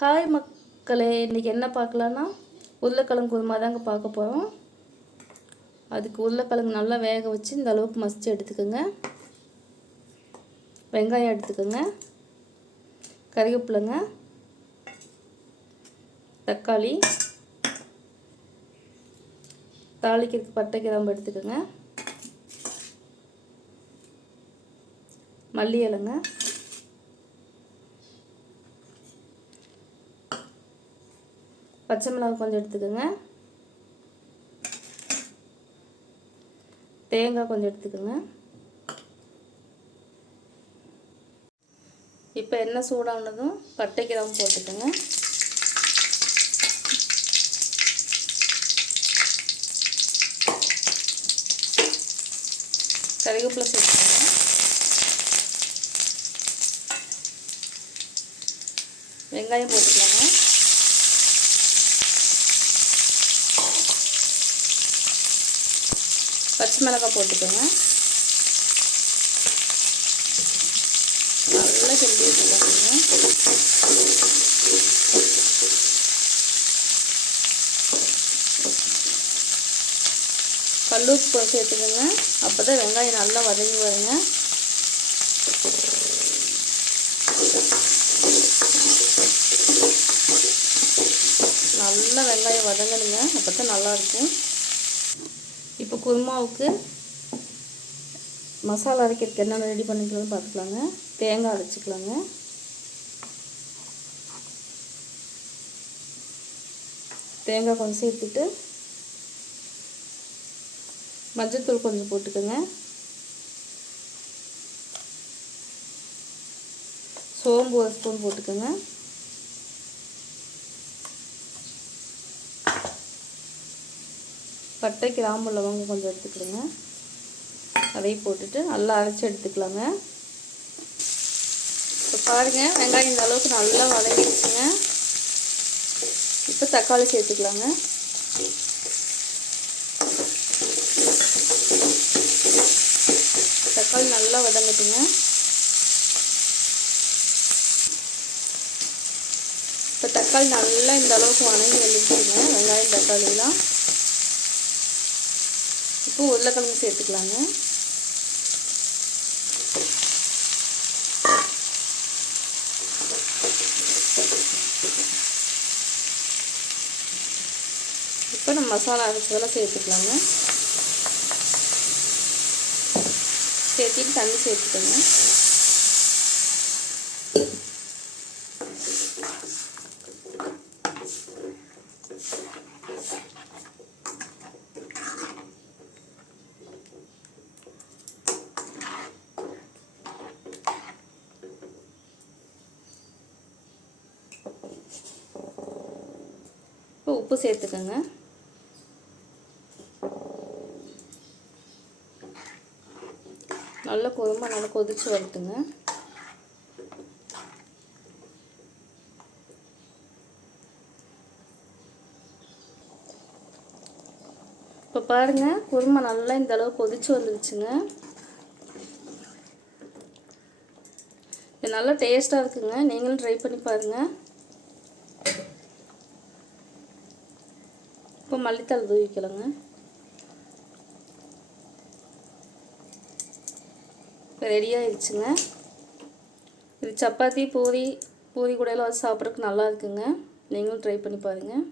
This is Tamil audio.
ஹாய் மக்களே. இன்றைக்கி என்ன பார்க்கலான்னா உருளைக்கிழங்கு குருமா தாங்க பார்க்க போகிறோம் அதுக்கு உருளைக்கிழங்கு நல்லா வேக வச்சு இந்த அளவுக்கு மசித்து எடுத்துக்கோங்க. வெங்காயம் எடுத்துக்கோங்க. கறிவேப்பிலைங்க தக்காளி. தாளிக்கிறதுக்கு பட்டை கிராம்பு எடுத்துக்கோங்க. மல்லி இலைங்க பச்சை மிளகாய் கொஞ்சம் எடுத்துக்கோங்க. தேங்காய் கொஞ்சம் எடுத்துக்கோங்க. இப்போ எண்ணெய் சூடானதும் பட்டை கிராம்பு போட்டுக்கோங்க. கருவேப்பிலை சேர்த்துக்கோங்க. வெங்காயம் போட்டுக்கலாங்க பச்சை மிளகாய் போட்டுக்கோங்க. நல்லா செஞ்சு வச்சுக்கோங்க. கல்லுப்பு சேர்த்துக்கோங்க. அப்போ தான் வெங்காயம் நல்லா வதங்கி வருங்க. நல்லா வெங்காயம் வதங்கணுங்க. அப்போ தான் நல்லாயிருக்கும் இப்போ குருமாவுக்கு மசாலா அரைக்கிறதுக்கு என்னென்ன ரெடி பண்ணிக்கலாம்னு பார்த்துக்கலாங்க. தேங்காய் அரைச்சிக்கலாங்க. தேங்காய் கொஞ்சம் சேர்த்துட்டு மஞ்சத்தூள் கொஞ்சம் போட்டுக்கோங்க. சோம்பு ஒரு ஸ்பூன் போட்டுக்கோங்க. பட்டை கிராம்பு லவங்கம் கொஞ்சம் எடுத்துக்கிடுங்க. அதையும் போட்டுட்டு நல்லா அரைச்சி எடுத்துக்கலாங்க. இப்போ பாருங்கள் வெங்காயம் இந்த அளவுக்கு நல்லா வதங்கிடுச்சுங்க. இப்போ தக்காளி சேர்த்துக்கலாங்க. தக்காளி நல்லா வதங்கட்டுங்க. இப்போ தக்காளி நல்லா இந்த அளவுக்கு வதங்கி வந்துடுச்சுங்க வெங்காயம் தக்காளிலாம் இப்போ உருளைக்கிழங்கு சேர்த்துக்கலாங்க. இப்போ நம்ம மசாலா அரைச்சதெல்லாம் சேர்த்துக்கலாங்க. சேர்த்திட்டு தண்ணி சேர்த்துக்கோங்க. இப்போ உப்பு சேர்த்துக்கோங்க. நல்லா குருமா நல்லா கொதிச்சு வருத்துங்க இப்போ பாருங்கள் குருமா நல்லா இந்த அளவு கொதிச்சு வந்துருச்சுங்க. இது நல்லா டேஸ்ட்டாக இருக்குங்க. நீங்களும் ட்ரை பண்ணி பாருங்கள் மல்லித்தலை தூவிக்கலாங்க இப்போ ரெடியாகிடுச்சுங்க இது சப்பாத்தி பூரி பூரி கூடையெல்லாம் வச்சு சாப்பிட்றதுக்கு நல்லா இருக்குங்க. நீங்களும் ட்ரை பண்ணி பாருங்கள்